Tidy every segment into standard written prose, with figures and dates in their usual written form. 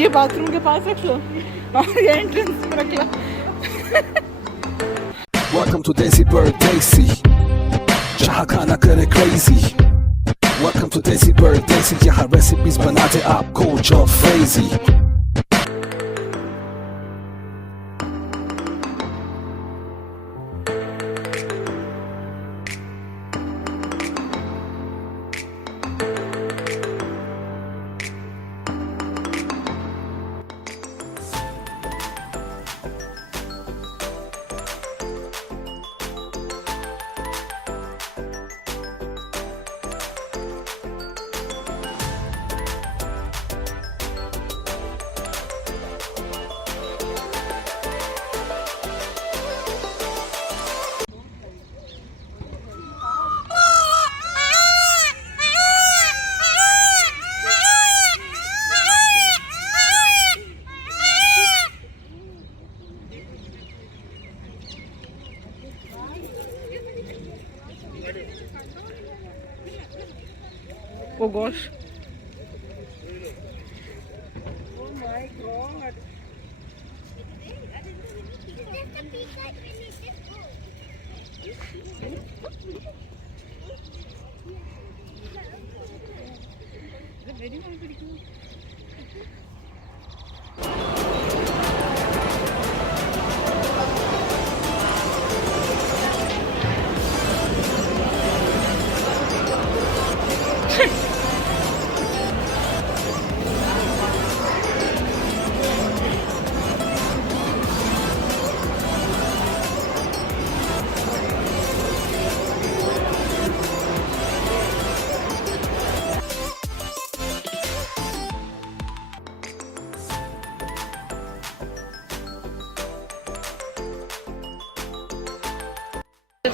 ये बाथरूम के पास रख लो और ये एंट्रेंस में रख लो। Welcome to DesiPardesi, जहाँ खाना करे crazy. Welcome to DesiPardesi, यहाँ recipes बनाते आपको जो crazy. Oh gosh.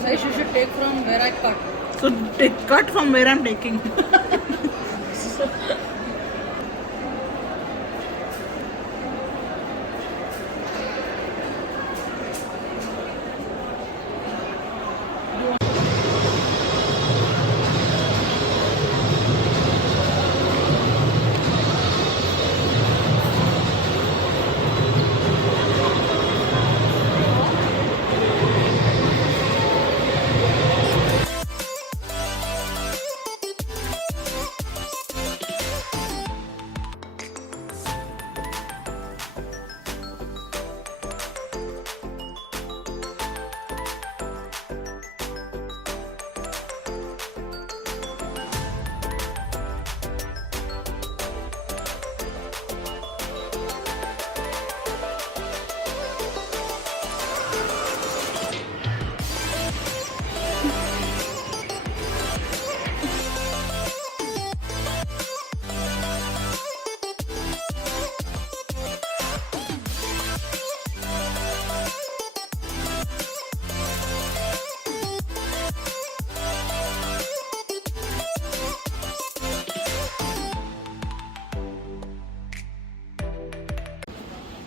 You should take from where I cut. So cut from where I'm taking.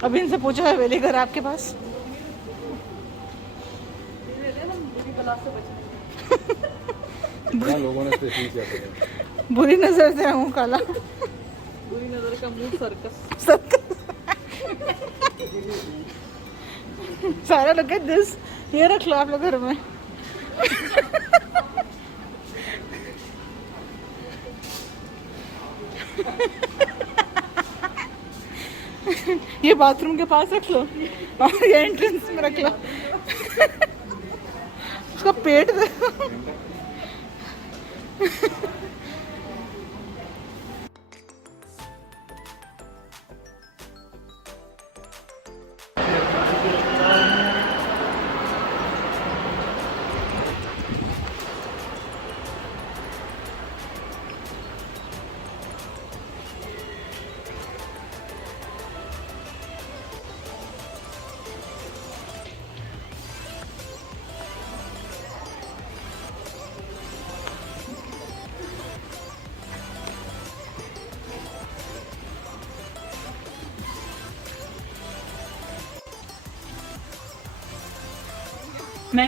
अब इनसे पूछा है वेली घर आपके पास? लोगों ने स्पेशली क्या किया? बुरी नजर से हूँ काला। बुरी नजर का मुंह सर्कस। सारा लोग दिस ये रख लो आप लोग घर में। ये बाथरूम के पास रख लो और ये एंट्रेंस में रख लो। उसका पेट देखो। मैं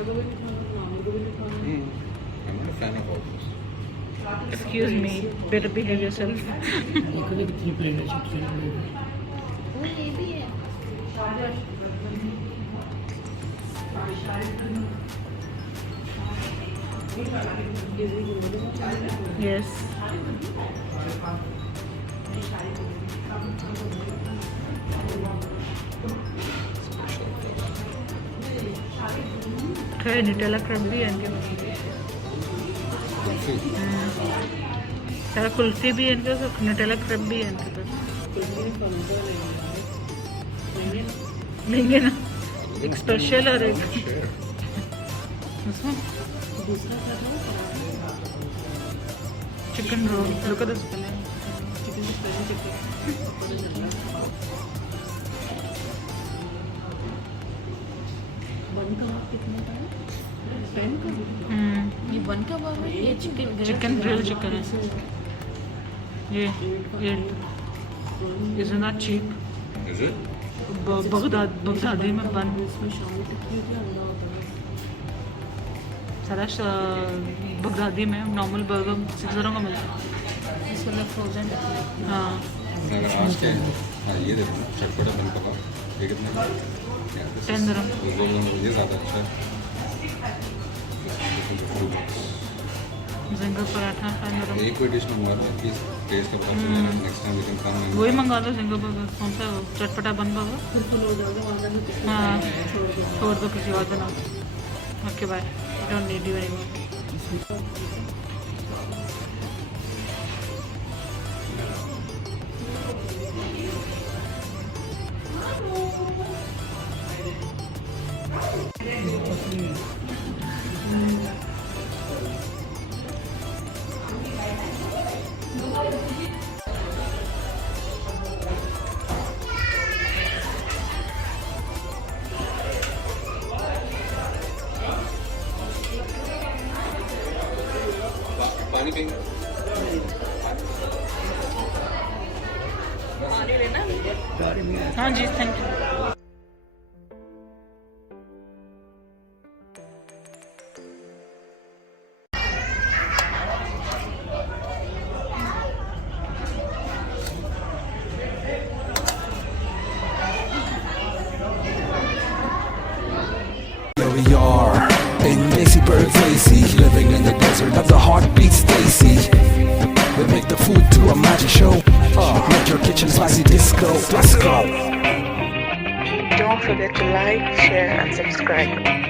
को भी नहीं खाना, मामी को भी नहीं खाना। I'm not a fan of all this. Excuse me, better behave yourself. Yes. Okay, Nutella crab भी है इनके पास। Coffee. सारा कुल्फी भी है इनके पास, न्यूटेला क्रेप भी है इनके पास। लेंगे ना, एक स्पेशल और एक Share. उसमें दूसरा क्या था? Chicken roll. Look at this chicken special chicken. बन कबाब कितने का है? 10 का? ये बन कबाब है, ये चिकन ग्रिल चिकन है। ये is not cheap. Is it? Baghdadi में बन इसमें शामी टिक्की होती है, अंडा होता है। सारा बगदादी में नॉर्मल बर्गर 6 का मिलता है। इसको लग फ्रोजन टिक्की। हाँ, अगर आज के ये देखो चटपटा बन कबाब ये कितने का? 10 dirham। ये ज़्यादा अच्छा है। Ginger paratha 5 dirham। एक कोई डिश मंगवा लो प्लीज, टेस्ट का पता चलेगा। Next time we can come. वही मंगा लो जिंगर बर्गर। कौन सा है वो? चटपटा बन बर्गर। फिर फुल हो जाएगा, वहाँ जाके टिक्की हाँ, छोड़ दो। छोड़ दो, किसी और बनाओ। Okay bye, don't need you anymore. पानी पिएंगे? हाँ जी, thank you. Here we are in DesiPardesi, living in the desert of the heartbeat Stacy. We make the food to a magic show. Make your kitchen spicy disco. Let's go. Don't forget to like, share, and subscribe.